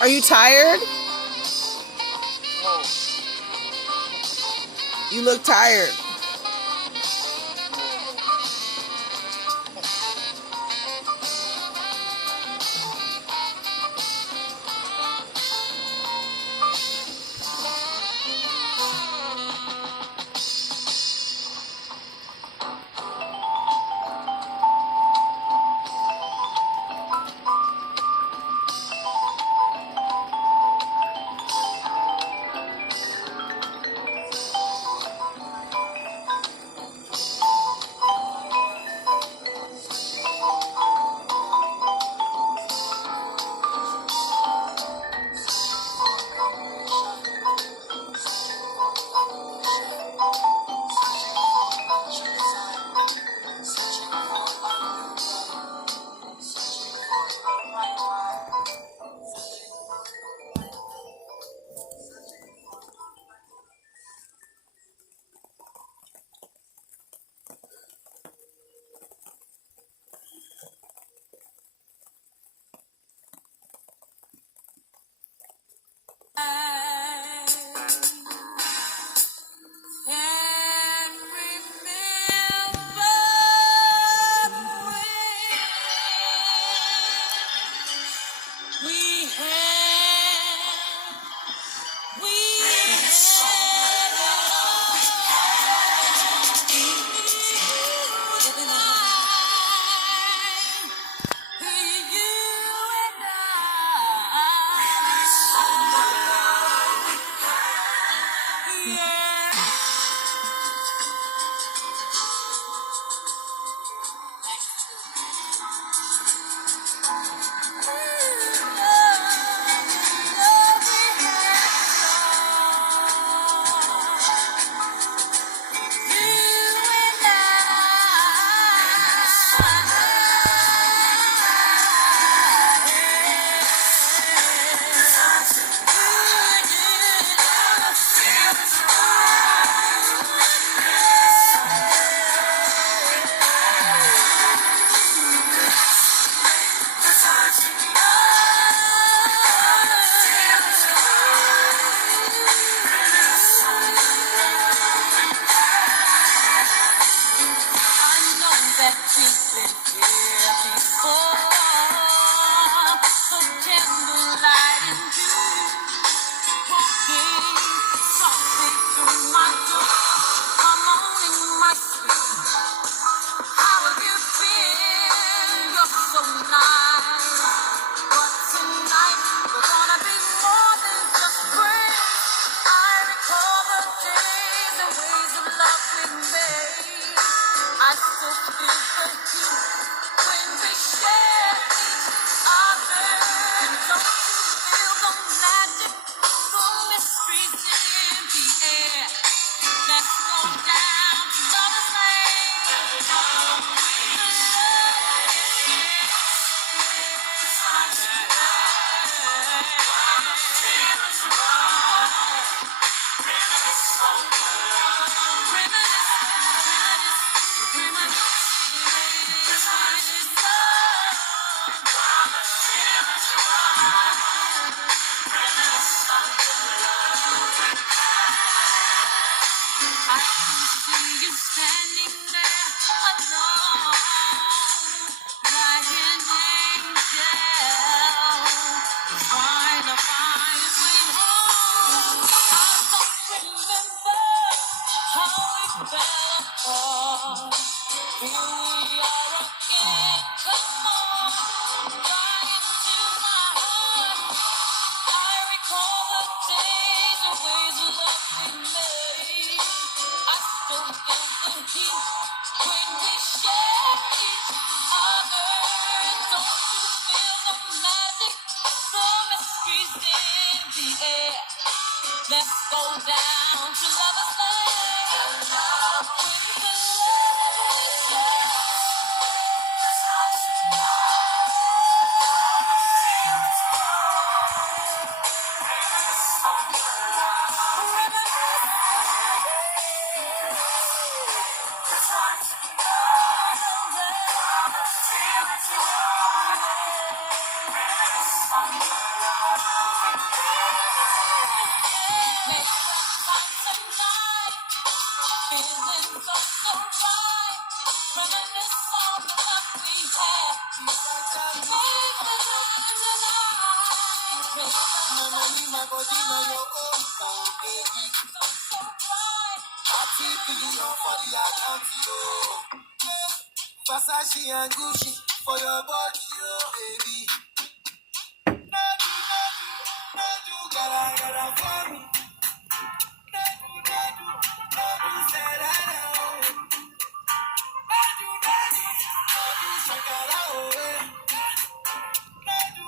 Are you tired? You look tired. Versace and Gucci for your body, oh baby. No do, gotta for me. No do, said I know. No do, shakara, oh eh. No do,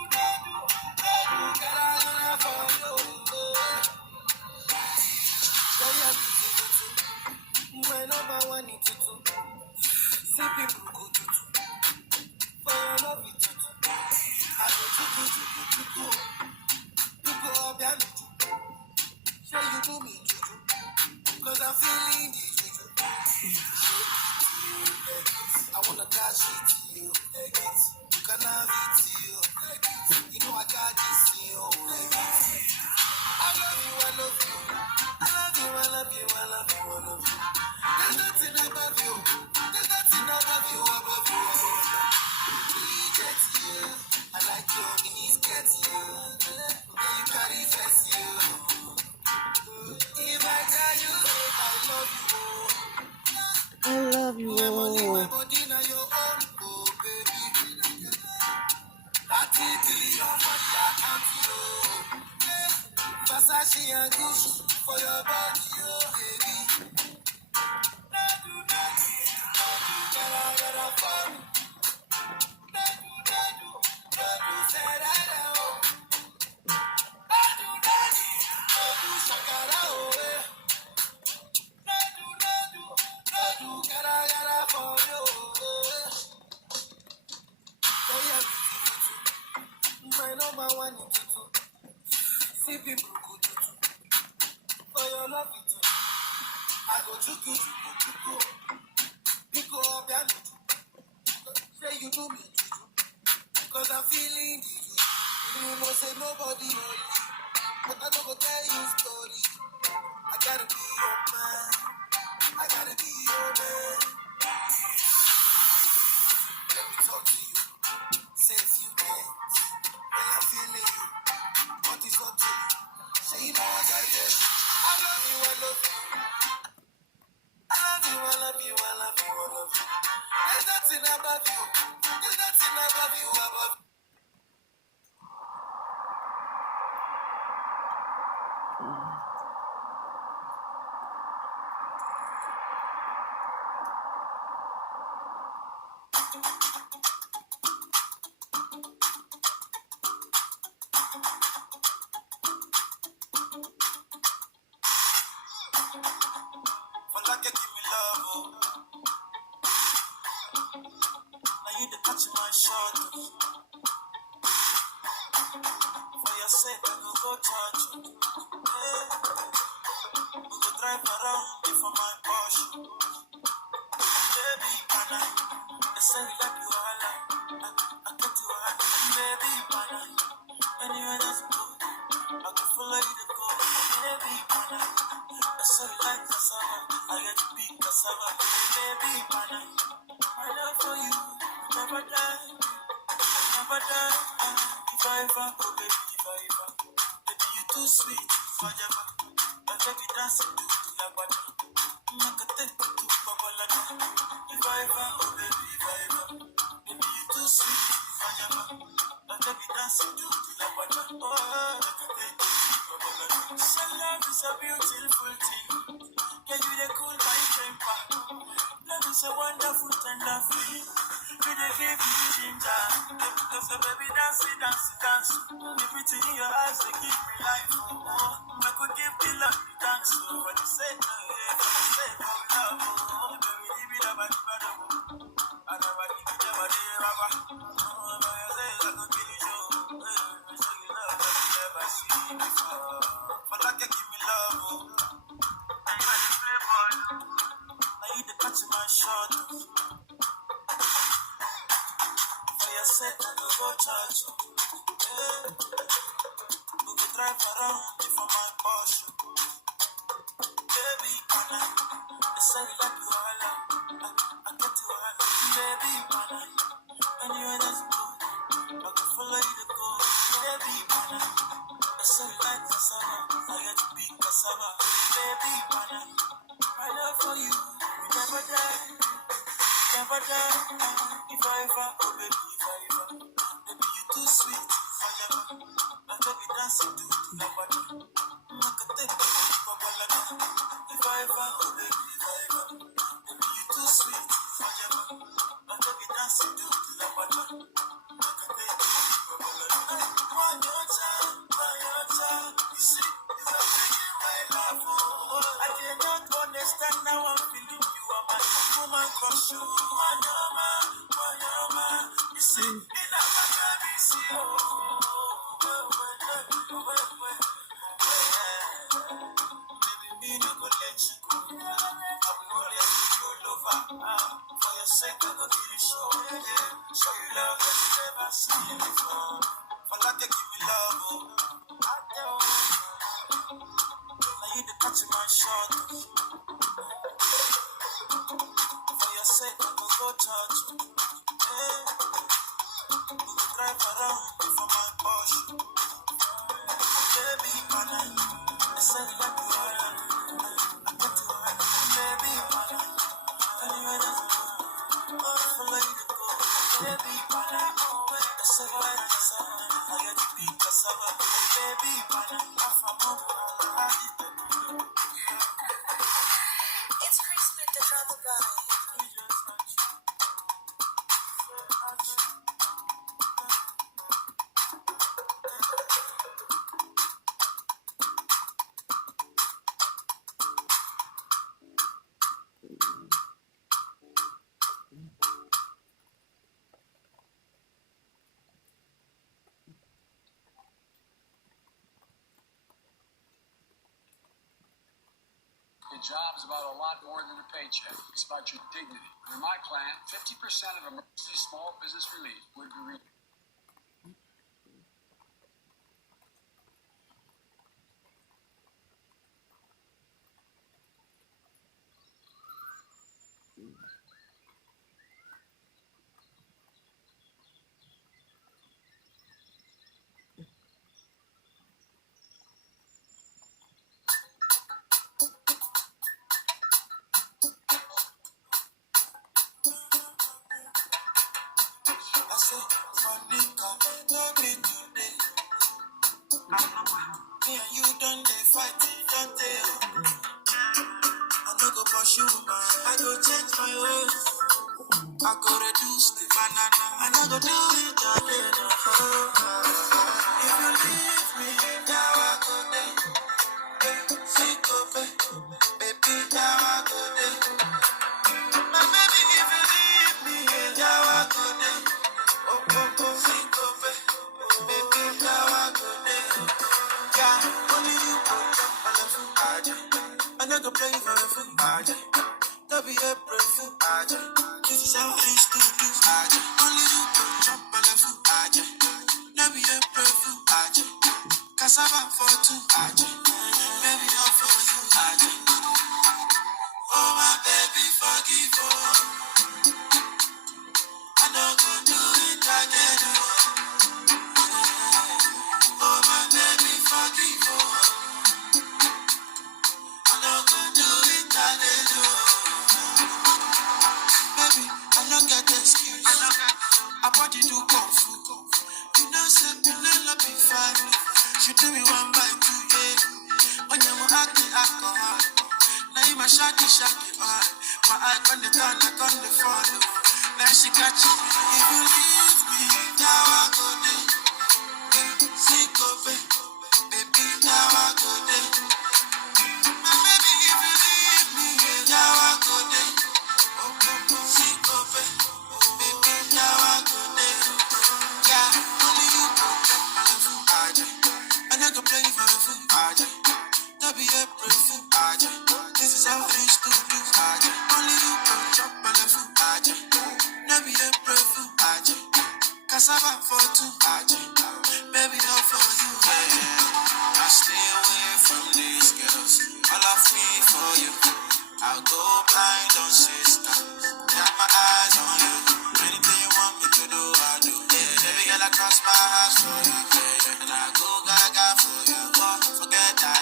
gotta for you, oh. Yeah, yeah, my number one in tutu. See people go tutu. For your love it tutu. I go tutu. You go up and tutu. Say you do me tutu. Cause I'm feeling the juju. I wanna dash it to you. You can have it to you. You know I got this in you. I love you. I love you. There's nothing above you. Above you. Reject you. I like your mini skirt you. You carry face you. If I tell you I love you. I love you. My body now your own, oh baby. 30 billion for the account, yo. Versace and Gucci for your body, oh baby. No do, gotta for me. No do, said I know. No do, shakara, oh eh. No do, gotta for you, oh eh. My number one in tutu. See people go tutu. For your love it tutu. I go chuku. You go up and tutu. Say you do me juju. Cause I'm feeling the juju. You know say nobody know you. But I don't go tell you story. I gotta be your man. Let me talk to you. Say a few things. When I'm feeling you. What is up to you? Say you know I got this. I love you. There's nothing above you. Above. For like you give me love, oh. Now you the touch my shoulder. For your sake, I will go touch you. Yeah. We go drive around before my Porsche. Baby, man, they say you like you all. I get you all. Baby, man, anywhere that's good, I can follow you to go. Baby, man, they say you like cassava. I get to be cassava. Baby, man, my love for you never die. If I ever, oh baby, if I ever. Baby, you too sweet, forever. I take it dancing to the body. Make a take to Babalada. If I ever, oh baby, if I ever. Baby, you too sweet, forever. I take it dancing to the body. Oh, make a take to Babalada. So love is a beautiful thing. Can you they cool my temper? Love is a wonderful, tender feeling. You they give me ginger. So baby, dance. Everything in your eyes, they give me life. Oh, I could give the love you thanks. So when you say no, when you say no love, oh, baby, leave it up and bad. I never give it up, I never. Oh, I say I could kill you. I show you love that you never see before. But like you give me love, oh. And you are the playboy. Now you the catch my shot. For your sake, I will go touch you. Yeah. We will drive around before my Porsche. Baby, they say you like you all. I get you all. Baby, anywhere that's good, I can follow you to go. Baby, they say you like cassava. I get to be cassava. Baby, my love for you, will never die, never die. If I ever, oh baby, if I ever, baby you too sweet, forever. My baby dancing to the body. I can take you for Balada. If I ever, oh baby, if I ever, baby you too sweet, forever. My baby dancing to the body. I can take you for Balada. One your time, you see, you are making my love. Oh, I cannot understand now I'm feeling you are my woman crush. Wanyama, you see, in a baby, see, baby, me no go let you go. I will always be your lover. For your sake, I go give you show. Yeah, show you love that you never seen before. For like to give me love, I don't. Now you the touch my shot. For your sake, I go go touch. Yeah, we go drive around for my Porsche. Baby, man, they say you like me, I get to run. Baby, man, anywhere that I go, I'll follow you to go. Baby, man, they say you like me, I get to be cassava. Baby, man, I'm from home. It's Chris with the drama guy. A job is about a lot more than a paycheck. It's about your dignity. In my plan, 50% of emergency small business relief would be I say, Monica, love me today. Me and you done the fight, don't they? I no go pursue, I go change my ways. I go reduce the banana, and I go do it again. If you leave me, now I go there. See, go back, baby, now I go there. My baby, if you leave me, now I go there. Oh, see, go back, baby, now I go there. Yeah, only you go jump on the food, I never play for the food, don't be a brave food, this is how I used to do, only you go jump on the food, don't be a brave food, cassava for two, baby, all for you, oh my baby, forgive, I know go do it again, oh my baby, forgive, I know go do it again, baby, I don't get excuse. I body do kung fu. You know, say the little be fine. She do me one by two, yeah. When you act the alcohol. Now you my shaggy on. My eye on the turn, I on the follow. Now she catch you. If you leave me, now I go there. See, go back. Baby, now I go there. My baby, if you leave me, now I go there. See, go back. Baby, now I go there. Yeah, only you go jump on the food, I never play for the food, don't be a brave food, this is how I used to do, only you go jump on the food, don't be a brave food, cassava for two, baby, all for you, I stay away from these girls, all of me for you, I'll go blind on sister, got my eyes on you, anything you want me to do, I do, yeah, baby girl, I cross my eyes for you, yeah, and I go gaga for you, forget that.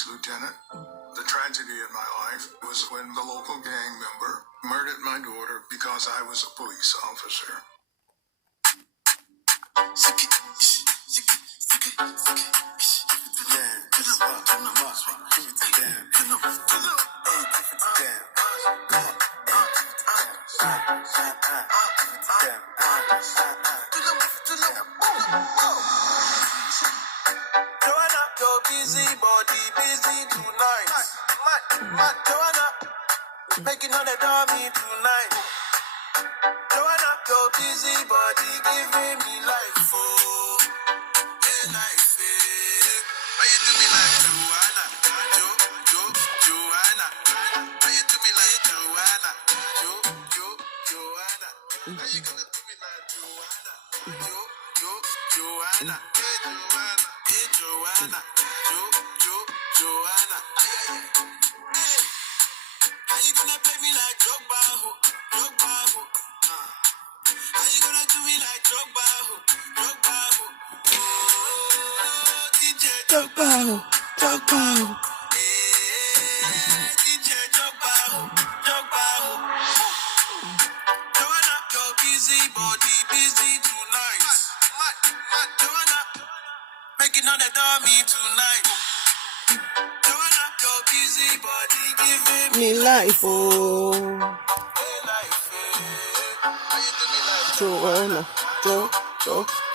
police lieutenant. The tragedy in my life was when the local gang member murdered my daughter because I was a police officer. Joanna, your busy body, busy tonight. Mad, Joanna, making all the dummy tonight. Joanna, your busy body, giving me life, oh, yeah, life, eh. Why you do me like Joanna, Joanna? Why you do me like Joanna, Joanna? How you gonna do me like Joanna, Joanna? Hey, Joanna, hey, Joanna, Joanna. Ay, ay, ay. How you gonna play me like Drogba, ho? How you gonna do me like Drogba, ho? Oh, DJ Drogba, ho. DJ Drogba, ho. Joanna, your busy body, busy tonight. Mad, Joanna, making all the dummy tonight. Joanna, your busy body, giving Me life, oh, hey, life, eh. How you do me like Joanna,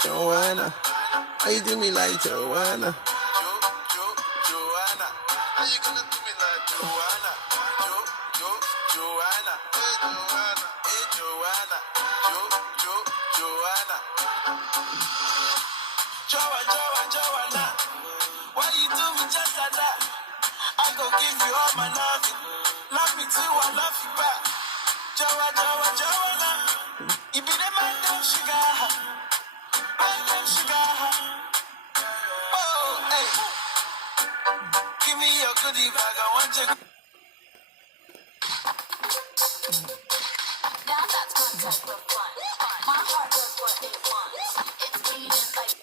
Joanna. How you do me like Joanna? Joanna? How you gonna do me like Joanna? Joanna, hey, Joanna, hey, Joanna, Joanna. Joanna. Why you do me just like that? I go give you all my loving. Love me too, I love you back. Joanna. You be the man, damn sugar. Oh, hey. Give me your goodie bag, I want you. Now that's contact for fun. My heart does what it wants. It's beating like.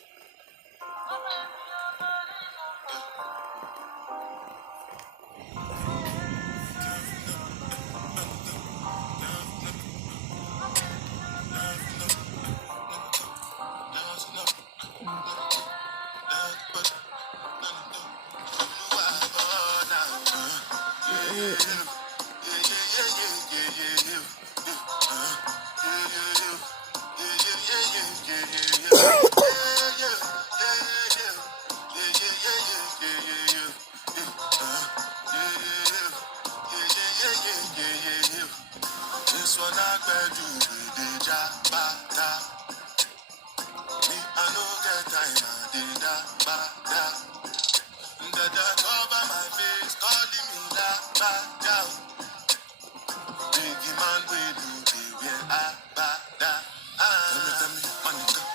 This one I better do the jabata. Me, I no get time, I did that. The cover my face, calling me la bada. Biggie man, we do the way I bada. Tell me, money come,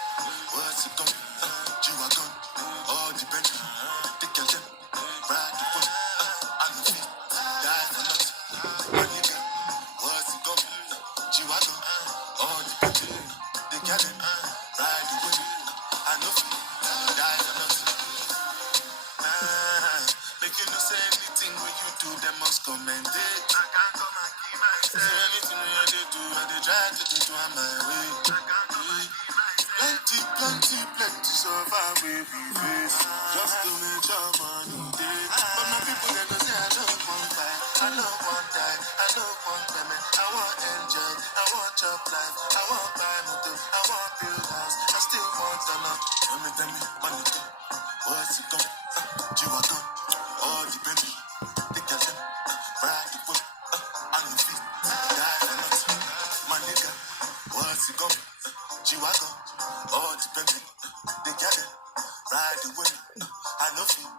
what's it come? You are gone, all the bench, the girl them, ride the phone, I no fit, die for nothing. Money come, what's it come? You are gone, all the bench, the girl them, ride the phone, I no fit, die for nothing. Make you no say anything when you do, they must commend it. I can't come and keep myself. Say anything when they do, and they try to do on my way. I can't come and keep myself. Plenty so far we face. Just to make your money day. But my people they go say I don't want fight, I don't want die, I don't want payment, I want enjoy, I want chop life, I want buy motor, I want build house, I still want to know. Tell me, money come, what's it come? You are gone, all the baby, the girl them, ride the whip, on the feet, die for nothing. My nigga, what's it come? You are gone, all the baby, the girl them, ride the whip, I know feet.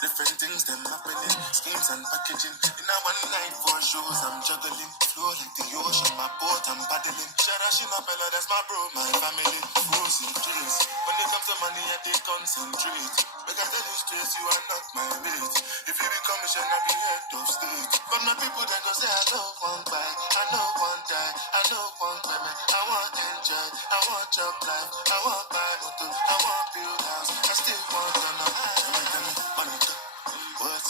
Different things them happening, schemes and packaging. In a one night for shows, I'm juggling. Flow like the ocean, my boat, I'm paddling. Sharashima Pella, that's my bro, my family. Frozen dreams. When it comes to money, I take concentrate. But I tell you straight, you are not my mate. If you become a shall not be head of state. But my people then go say, I don't want back, I don't want die, I don't want payment, I want enjoy, I want chop life, I want buy motor, I want build house, I still want to know. Tell me, money come, what's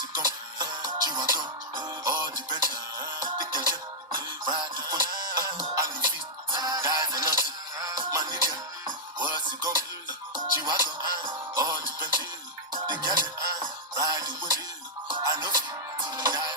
nigga, what's it gonna do? G-Wagon, all depends. Together, riding with you. I know you die.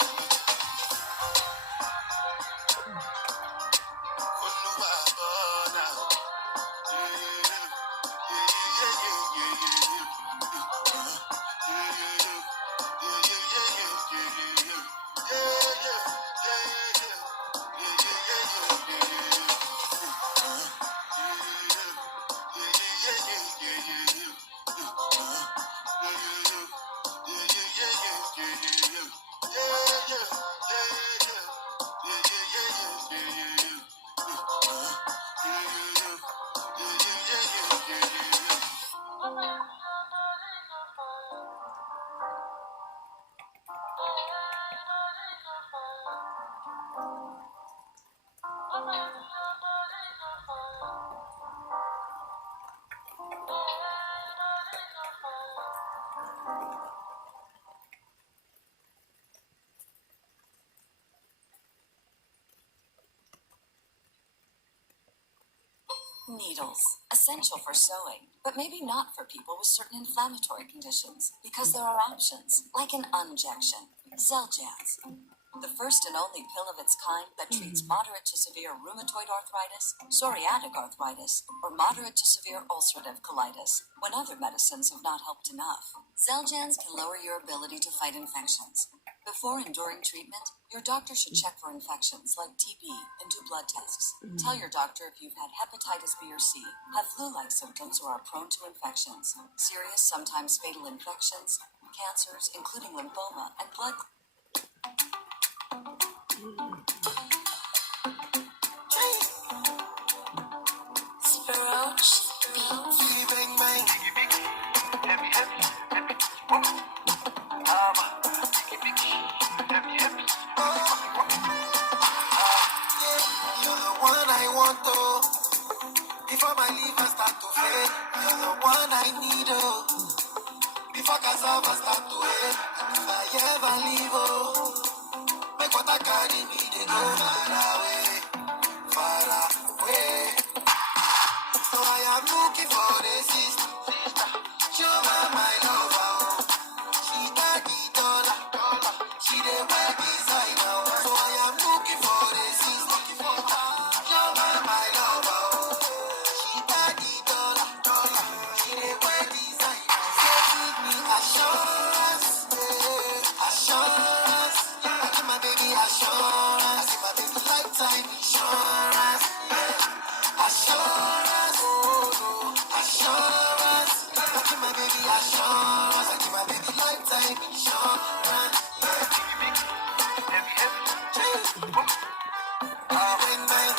Needles, essential for sewing, but maybe not for people with certain inflammatory conditions, because there are options, like an injection, Xeljanz. The first and only pill of its kind that treats moderate to severe rheumatoid arthritis, psoriatic arthritis, or moderate to severe ulcerative colitis, when other medicines have not helped enough. Xeljanz can lower your ability to fight infections. Before and during treatment, your doctor should check for infections like TB and do blood tests. Tell your doctor if you've had hepatitis B or C, have flu-like symptoms, or are prone to infections. Serious, sometimes fatal infections, cancers, including lymphoma, and blood. Spiroch Beats. Bang, bang. You're the one I want, oh. Before my liver start to fail, you're the one I need, oh. Before cassava start to fail, if I ever leave, oh. Make what I carry me, they go far away, far away. So I am looking for a sister, show her my love, oh. She got the dollar, she the wear designer, so I am looking for a sister, show her my love, oh. She got the dollar, she the wear designer, so give me assurance, yeah, assurance. I give my baby assurance, I give my baby lifetime insurance, yeah. Assurance, oh no, assurance. I give my baby assurance, I give my baby lifetime insurance, yeah. Bang, bang.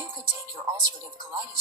You could take your ulcerative colitis